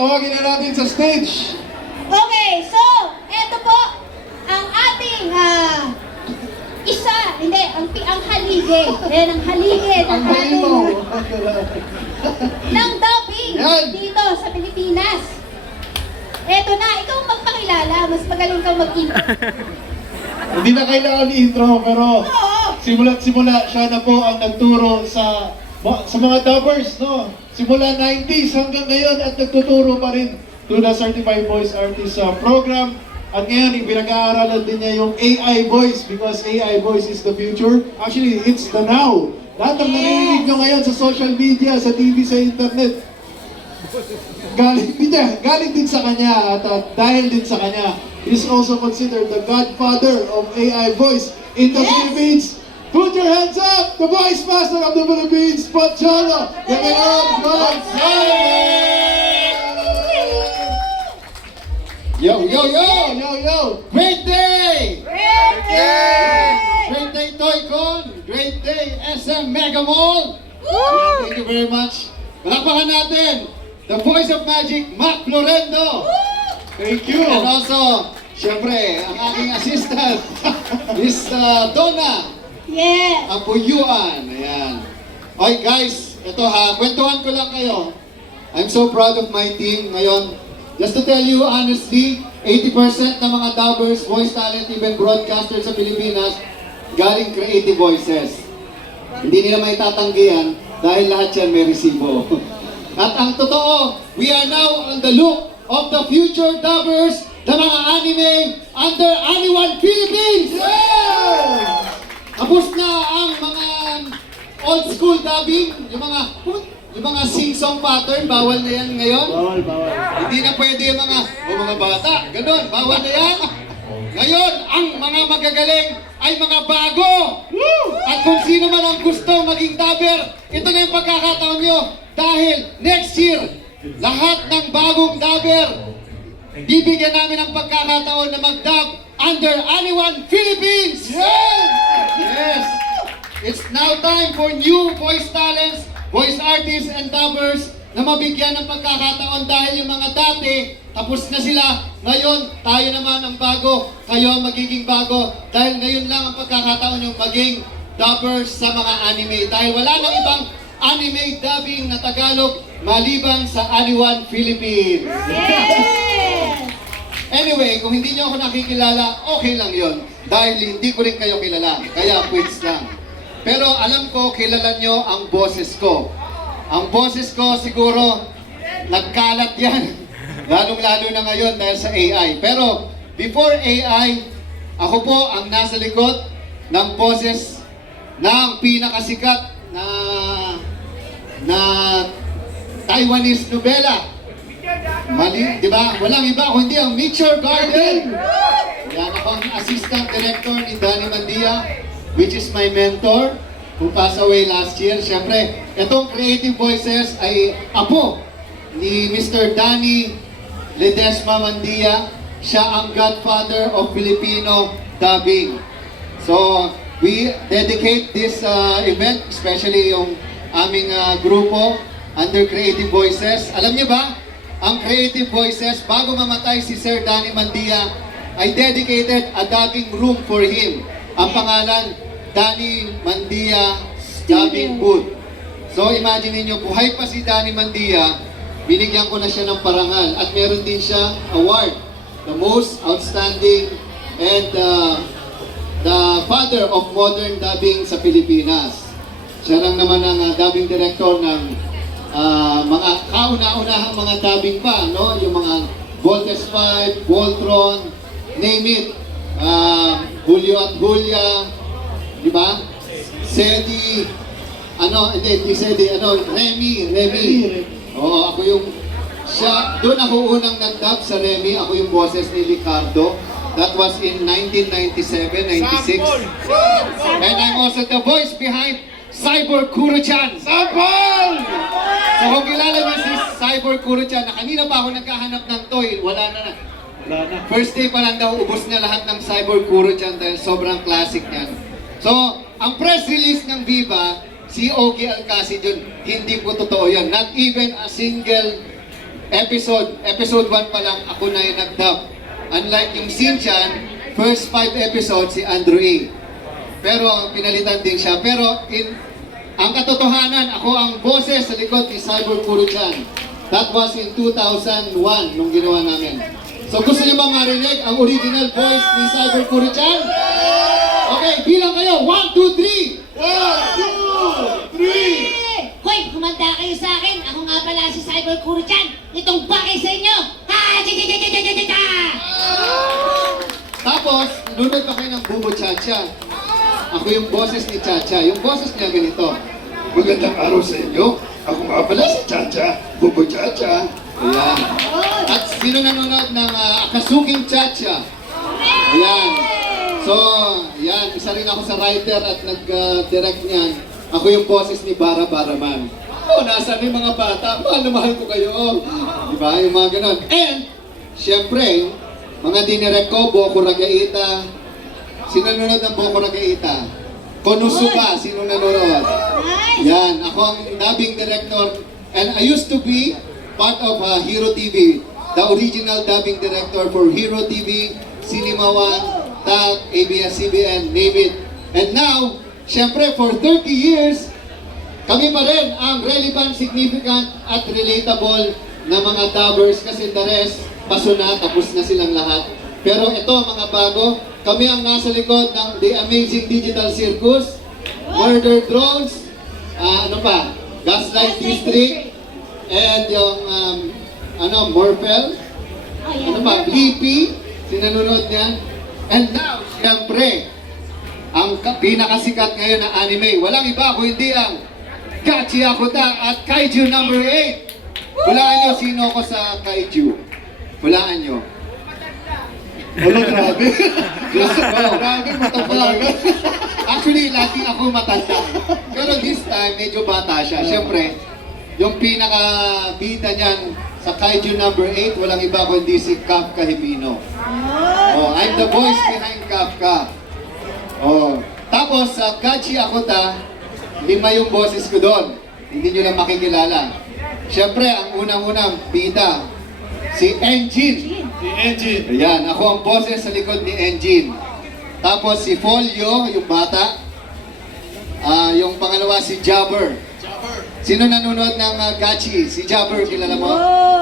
tawagin na natin sa stage. Okay, so, eto po, ang ating, ang halige. Ayan, ang halige ng ating, ng dubbing Yan. dito sa Pilipinas. Eto na, ikaw magpakilala, mas magaling kang mag-intro. Hindi na kailangan i-intro, pero Oo. simula't simula siya na po ang nagturo sa mga dubbers, no? Simula 90s hanggang ngayon at nagtuturo pa rin to the Certified Voice Artist program. At ngayon, pinag-aaralan din niya yung AI voice because AI voice is the future. Actually, it's the now. Lahat ng narinig nyo ngayon sa social media, sa TV, sa internet, galing din sa kanya at dahil din sa kanya. He's also considered the godfather of AI voice in the Philippines. Put your hands up! The voice master of the Philippines, Pocholo! Give it up, Gonzales! Yo, yo, yo, yo, yo! Great day! Great day! Great day, Toycon! Great day, SM Mega Mall! Thank you very much. Palakpakan natin, the voice of magic, Mac Florendo! Thank you! And also, syempre, ang aking assistant, Miss Donna Yes! Apuyuan. Ayan. Okay guys, ito ha, kwentuhan ko lang kayo. I'm so proud of my team ngayon. Just to tell you honestly, 80% ng mga dubbers, voice talent, even broadcasters sa Pilipinas, galing creative voices. Hindi nila may tatanggihan dahil lahat yan may resibo. At ang totoo, we are now on the look of the future dubbers ng mga anime under Aniwan Philippines! Yeah! Tapos na ang mga old school dubbing, yung mga sing-song pattern, bawal na yan ngayon. Bawal. Hindi na pwede yung mga bata, ganun, bawal na yan. Ngayon, ang mga magagaling ay mga bago. At kung sino man ang gusto maging dubber, ito na yung pagkakataon nyo. Dahil next year, lahat ng bagong dubber, bibigyan namin ng pagkakataon na mag-dub under Aniwan Philippines! Yes! It's now time for new voice talents, voice artists, and dubbers na mabigyan ng pagkakataon dahil yung mga dati, tapos na sila. Ngayon, tayo naman ang bago. Kayo ang magiging bago. Dahil ngayon lang ang pagkakataon yung maging dubbers sa mga anime. Dahil wala nang ibang anime dubbing na Tagalog maliban sa Aniwan Philippines. Yes! Anyway, kung hindi nyo ako nakikilala, okay lang yon. Dahil hindi ko rin kayo kilala. Kaya quits lang. Pero alam ko, kilala nyo ang boses ko. Ang boses ko siguro, nagkalat yan. Lalong-lalo na ngayon dahil sa AI. Pero before AI, ako po ang nasa likod ng boses ng pinakasikat na Taiwanese nobela. Mali, di ba? Walang iba kundi ang Mitchell Garden. Yan ako ang assistant director ni Danny Mandia, which is my mentor, who passed away last year. Siyempre, itong Creative Voices ay apo ni Mr. Danny Ledesma Mandia. Siya ang godfather of Filipino dubbing. So, we dedicate this event, especially yung aming grupo under Creative Voices. Alam niyo ba, ang Creative Voices, bago mamatay si Sir Danny Mandia, ay dedicated a dubbing room for him. Ang pangalan, Danny Mandia Dubbing Booth. So imagine niyo, buhay pa si Danny Mandia, binigyan ko na siya ng parangal. At meron din siya award, the most outstanding and the father of modern dubbing sa Pilipinas. Siya lang naman ang dubbing director ng mga kauna-unahang mga dubbing pa, no? Yung mga Voltes 5, Voltron, name it. Julio at Julia, di ba? Sedi, Remy. Oo, ako yung, doon ako unang nag-dub sa Remy, ako yung boses ni Ricardo. That was in 1997-96. And I'm also the voice behind Cyber Kuro-chan! Cyber! So kung kilala niyo si Cyber Kuro-chan, na kanina pa ako nagkahanap ng toy, wala na. First day pa lang daw, ubos na lahat ng Cyber Kuro-chan dahil sobrang classic yan. So, ang press release ng Viva, si Ogie Alcacid yun, hindi po totoo yan. Not even a single episode 1 pa lang, ako na yung nag-dub. Unlike yung Shinchan, first 5 episodes si Andrew A. Pero pinalitan din siya. Pero ang katotohanan, ako ang boses sa likod ni Cyber Kuro-chan. That was in 2001 nung ginawa namin. So gusto niyo ba marinig ang original voice ni Cyber Kuro-chan? Okay, bilang kayo. 1, 2, 3! 1, 2, 3! Hoy, kumanda kayo sa akin. Ako nga pala si Cyber Kuro-chan. Itong bagay sa inyo. Ha! Cha-cha-cha-cha-cha-cha! Tapos, nunod pa kayo ng Bubo Chacha. Ako yung boses ni Chacha. Yung boses niya ganito. Magandang araw sa inyo. Ako nga pala si Chacha. Bubo Chacha. Ayan. At sino nanonood ng Akasuking Chacha? Ayan. So, yan. Isa rin ako sa writer at nag-direct niyan. Ako yung boses ni Bara Baraman. Oh, nasaan yung mga bata? Mahal na mahal ko kayo. Diba? Yung mga ganon. And, syempre, mga dinirect ko, Boko Ragaita. Sino nanonood ng Boko Ragaita? Konosuba, sino nanonood? Nice! Yan, ako ang dubbing director. And I used to be part of Hero TV, the original dubbing director for Hero TV, Cinema One, TAG, ABS-CBN, name it. And now, syempre, for 30 years, kami pa rin ang relevant, significant, at relatable na mga dubbers kasi the rest, paso na, tapos na silang lahat. Pero ito, mga bago, kami ang nasa likod ng The Amazing Digital Circus, Murder Drones, ano pa, Gaslight District, and yung, Morphle, ano pa, BP, sinanunod niyan. And now, syempre, ang pinakasikat ngayon na anime, walang iba kung hindi ang Gachi Akuta at Kaiju number 8. Hulaan nyo sino ko sa Kaiju. Hulaan nyo. Wala, grabe. Diyos ko. Grabe, matanda. Actually, lagi ako matanda. Pero this time, medyo bata siya. Siyempre, yung pinaka-bida niyan sa Kaiju number 8, walang iba kundi si Kafka Hipino. Oh, I'm the voice behind Kafka. Oh. Tapos sa Gachi Akuta, 5 yung boses ko doon. Hindi nyo lang makikilala. Siyempre, ang unang-unang bida, si Engine. Si Engine. Ayan, ako ang boses sa likod ni Engine. Tapos si Folio, yung bata. Yung pangalawa si Jabber. Sino nanonood ng Gachi? Si Jabber, kilala mo?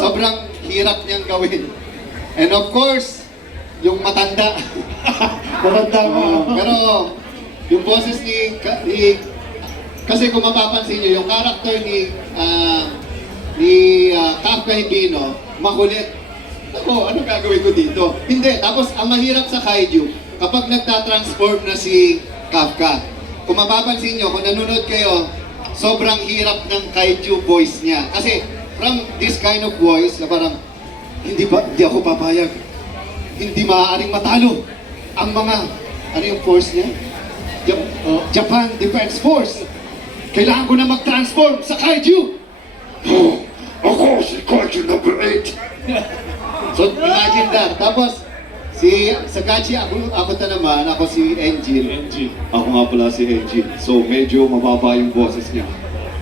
Sobrang hirap niyang gawin. And of course, yung matanda. Maganda mo. Pero yung boses ni kasi kung mapapansin niyo, yung character ni Kafka Hibino, makulit. Ako, ano gagawin ko dito? Hindi. Tapos, ang mahirap sa kaiju, kapag nagtatransform na si Kafka, kung mapapansin nyo, kung nanonood kayo, sobrang hirap ng kaiju voice niya. Kasi, from this kind of voice, na parang, hindi ako papayag. Hindi maaaring matalo ang mga, ano yung force niya? Japan Defense Force. Kailangan ko na mag-transform sa kaiju. Oh, ako si Kaiju number 8. So, imagine that. Tapos, sa Gachi, ako naman, ako si Engine. Ako nga pala si Engine. So, medyo mababa yung boses niya.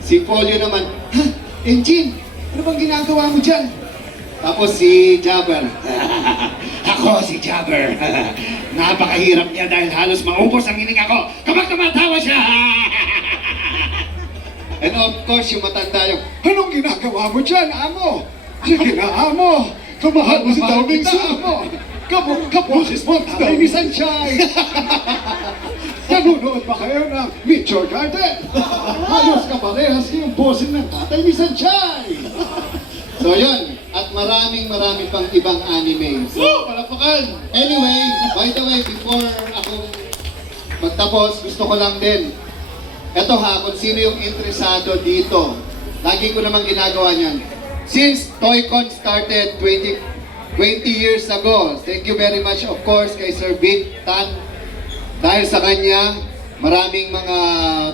Si Folio naman, ha? Engine, ano bang ginagawa mo dyan? Tapos si Jabber, ako si Jabber. Napakahirap niya dahil halos maubos ang hininga ko kapag tumatawa siya. And of course, yung matanda yung, anong ginagawa mo dyan, amo? Sige na, amo. Kamahal mo si Daoming Su. Kaboses mo, tatay ni Sunshine. Nanunood ba kayo ng Meteor Garden? Halos kaparehas yung boses ng tatay ni Sunshine. So yun, at maraming pang ibang anime. So, Palapakan! anyway, by the way, before ako magtapos, gusto ko lang din, eto ha, kung sino yung interesado dito, lagi ko namang ginagawa niyan. Since ToyCon started 20 years ago, thank you very much of course kay Sir Vic Tan. Dahil sa kanya, maraming mga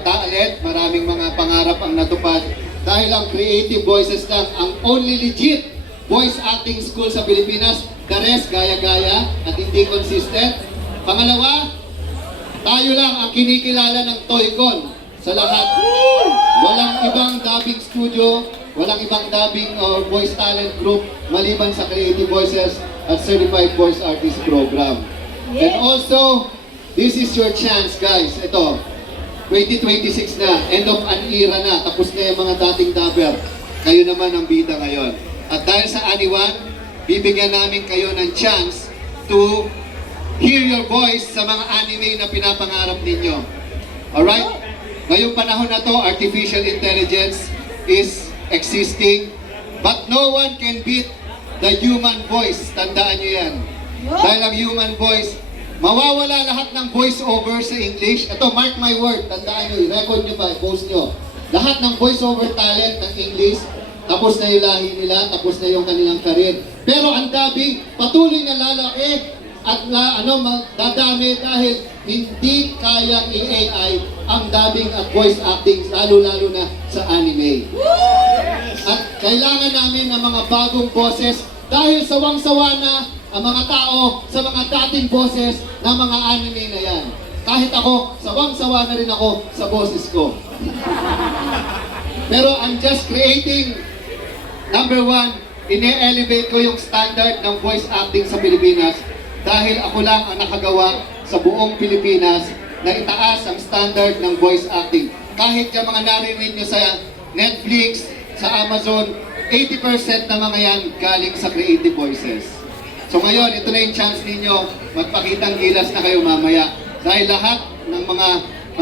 talent, maraming mga pangarap ang natupad. Dahil ang Creative Voices lang, ang only legit voice acting school sa Pilipinas, the rest gaya-gaya at hindi consistent. Pangalawa, tayo lang ang kinikilala ng ToyCon sa lahat. Walang ibang dubbing studio walang ibang dubbing or voice talent group maliban sa Creative Voices at Certified Voice Artist Program. And also, this is your chance guys. Ito, 2026 na, end of an era na, tapos na yung mga dating dubber. Kayo naman ang bida ngayon. At dahil sa Aniwan, bibigyan namin kayo ng chance to hear your voice sa mga anime na pinapangarap ninyo. Alright? Ngayong panahon na to, artificial intelligence is existing, but no one can beat the human voice. Tandaan nyo yan. Dahil ang human voice, mawawala lahat ng voice over sa English. Ito, mark my word, tandaan nyo, i-record nyo ba, i-post nyo. Lahat ng voice over talent ng English, tapos na yung lahi nila, tapos na yung kanilang career. Pero ang dubbing, patuloy na lalaki at dadami dahil hindi kayang i-AI ang dubbing at voice acting, lalo-lalo na sa anime. At kailangan namin ng mga bagong boses dahil sawang-sawa na ang mga tao sa mga dating boses ng mga anime na yan. Kahit ako, sawang-sawa na rin ako sa boses ko. Pero I'm just creating, number one, ine-elevate ko yung standard ng voice acting sa Pilipinas dahil ako lang ang nakagawa sa buong Pilipinas na itaas ang standard ng voice acting. Kahit yung mga narinig nyo sa Netflix, sa Amazon, 80% na mga yan galing sa Creative Voices. So ngayon, ito na yung chance ninyo, magpakitang gilas na kayo mamaya. Dahil lahat ng mga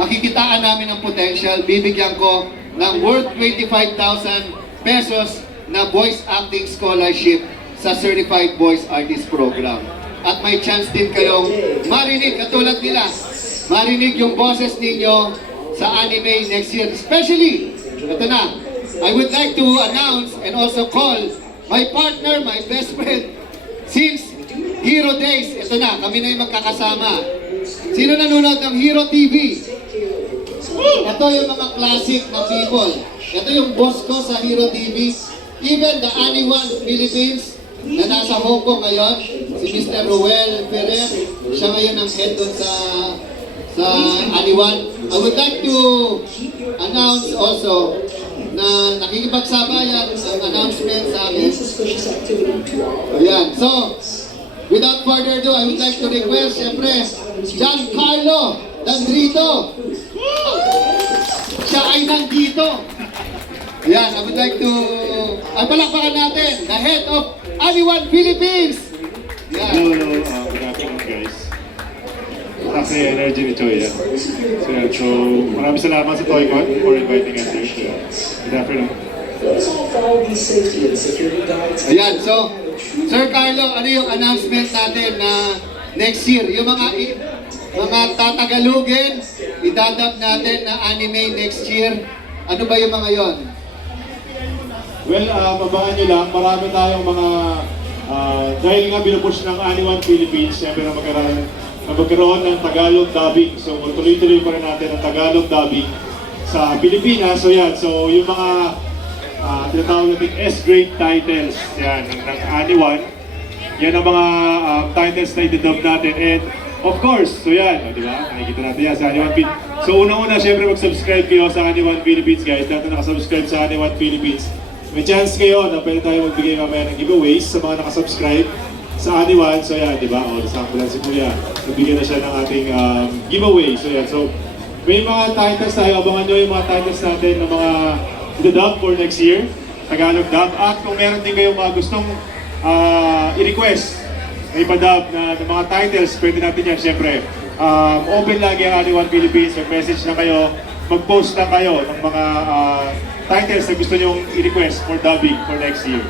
makikitaan namin ng potential, bibigyan ko ng worth 25,000 pesos na voice acting scholarship sa Certified Voice Artist Program. At may chance din kayong marinig, katulad nila, marinig yung boses ninyo sa anime next year. Especially, ito na, I would like to announce and also call my partner, my best friend, since Hero Days. Ito na, kami na yung magkakasama. Sino nanonood ng Hero TV? Ito yung mga classic na people. Ito yung boss ko sa Hero TV. Even the Aniwan Philippines na nasa Hong Kong ngayon, si Mr. Ruel Ferrer, siya ngayon ang head doon sa Aniwan. I would like to announce also na nakikipagsabayan ang announcement sa amin. Ayan. So, without further ado, I would like to request, siyempre, Giancarlo Dandrito. Siya ay nandito. Ayan, I would like to, ay palakpakan natin, the head of Aniwan Philippines. Hello, Ayan. good afternoon guys. Taas na yung energy ni Choi. So, maraming salamat sa Toycon for inviting us here. Good afternoon. Ayan, so, Sir Carlo, ano yung announcement natin na next year? Yung mga tatagalugin, idadab natin na anime next year. Ano ba yung mga yon? Well, mabangan nyo lang, marami tayong mga, dahil nga binupush ng Aniwan Philippines, siyempre na magkaroon ng Tagalog dubbing. So, tuloy-tuloy pa rin natin ang Tagalog dubbing sa Pilipinas. So, yan. So, yung mga tinatawag natin S-grade titles, yan, ng Aniwan. Yan ang mga titles na i-dub natin. And, of course, so yan, di ba? Nakikita natin yan sa Aniwan Philippines. So, unang-una, siyempre, mag-subscribe kayo sa Aniwan Philippines, guys. Dahil nakasubscribe sa Aniwan Philippines, may chance kayo na pwede tayo magbigay mamaya ng giveaways sa mga nakasubscribe sa Aniwan. So yan, di ba? O, sample lang si Kuya. Nabigyan na siya ng ating giveaway. So yan. So, may mga titles tayo. Abangan nyo yung mga titles natin ng mga i-dub for next year. Tagalog dub. At kung meron din kayong mga gustong i-request na ipa-dub na ng mga titles, pwede natin yan. Siyempre, open lagi ang Aniwan Philippines. Mag-message na kayo. Mag-post na kayo ng mga titles na gusto nyong i-request for dubbing for next year.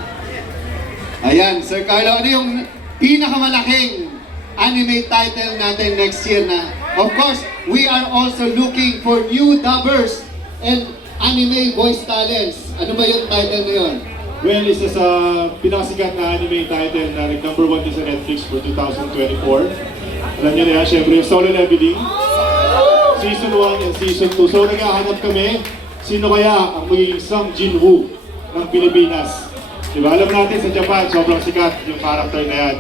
Ayan, Sir Carlo, ano yung pinakamalaking anime title natin next year na? Of course, we are also looking for new dubbers and anime voice talents. Ano ba yung title na yun? Well, isa sa pinakasikat na anime title na nag-number 1 din sa Netflix for 2024. Alam niyo na yan, syempre yung Solo Leveling. Season 1 and Season 2. So naghahanap kami, sino kaya ang magiging Sang Jin-woo ng Pilipinas? Diba? Alam natin sa Japan, sobrang sikat yung character na yan.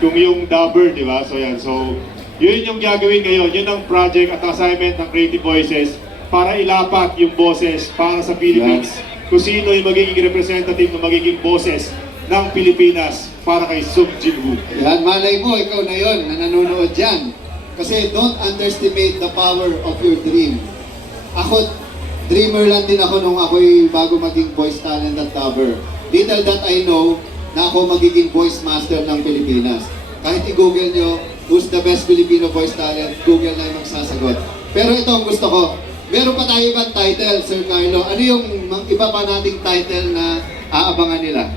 Yung dubber, diba? So yan. So, yun yung gagawin ngayon. Yun ang project at assignment ng Creative Voices para ilapat yung boses para sa Philippines kung sino yung magiging representative na magiging boses ng Pilipinas para kay Sung Jin-woo. Yan, malay mo, ikaw na yon na nanonood dyan. Kasi don't underestimate the power of your dream. Ako, dreamer lang din ako nung ako'y bago maging voice talent at dubber. Little that I know na ako magiging voice master ng Pilipinas. Kahit i-google nyo, who's the best Filipino voice talent, Google na yung magsasagot. Pero ito ang gusto ko. Meron pa tayo ibang title, Sir Carlo. Ano yung iba pa nating title na aabangan nila?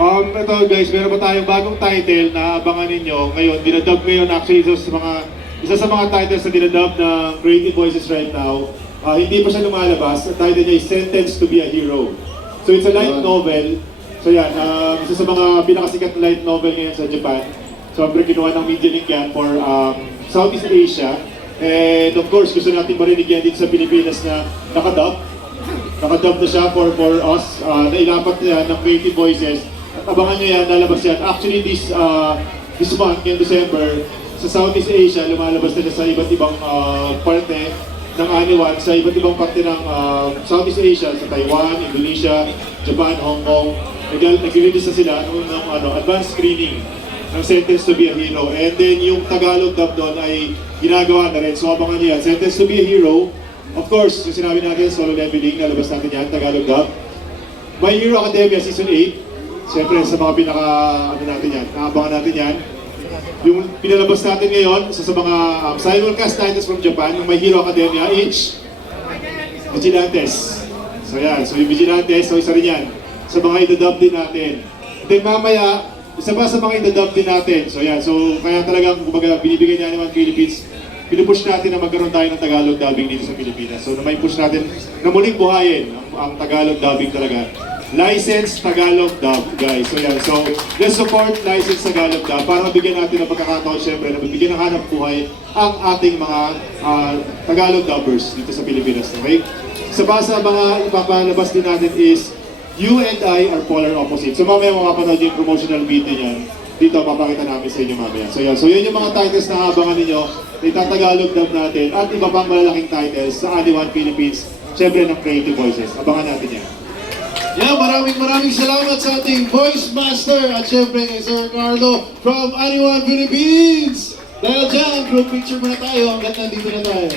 Ito guys, meron pa tayong bagong title na abangan ninyo. Ngayon, dinadub ngayon actually isa sa mga titles na dinadub ng Creative Voices right now. Hindi pa siya lumalabas. Ang title niya is Sentenced to be a Hero. So it's a light novel. So yan, isa sa mga pinakasikat na light novel ngayon sa Japan. Sobrang kinuha ng media link yan for Southeast Asia. And of course, gusto natin marinig yan dito sa Pilipinas na nakadub. Nakadub na siya for us. Nailapat niya ng Creative Voices. At abangan nyo yan, lalabas yan. Actually, this month, in December, sa Southeast Asia, lumalabas na siya sa iba't ibang parte ng Aniwan, sa iba't ibang parte ng Southeast Asia, sa Taiwan, Indonesia, Japan, Hong Kong. Nag-release na sila ng advanced screening ng Sentenced to be a Hero. And then yung Tagalog dub doon ay ginagawa na rin. So abangan nyo yan. Sentenced to be a Hero. Of course, yung sinabi natin, solo leveling, nalabas natin yan, Tagalog dub. My Hero Academia Season 8. Siyempre, sa mga natin yan, naabangan natin yan. Yung pinalabas natin ngayon, sa mga simulcast titles from Japan, yung My Hero Academia, Vigilantes. So yan, so yung Vigilantes, so isa rin yan. Sa mga idadub din natin. Then mamaya, isa pa sa mga idadub din natin. So yan, so kaya talagang kumbaga binibigyan niya naman Philippines, pinupush natin na magkaroon tayo ng Tagalog dubbing dito sa Pilipinas. So na may push natin na muling buhayin ang Tagalog dubbing talaga. Licensed Tagalog dub, guys. So yan, so let's support licensed Tagalog dub para mabigyan natin ng pagkakataon syempre na mabigyan ng hanap buhay ang ating mga Tagalog dubbers dito sa Pilipinas. Okay? Sa basa mga ipapalabas din natin is You and I are polar opposites. So mamaya makapanood yung promotional video niyan. Dito papakita namin sa inyo mamaya. So yan, so yun yung mga titles na abangan ninyo. Itatagalog dub natin at iba pang malalaking titles sa Aniwan Philippines. Syempre ng Creative Voices. Abangan natin yan. Yeah, maraming salamat sa ating Voice Master at syempre kay Sir Carlo from Aniwan Philippines. Dahil dyan, group picture muna tayo hanggang nandito na tayo.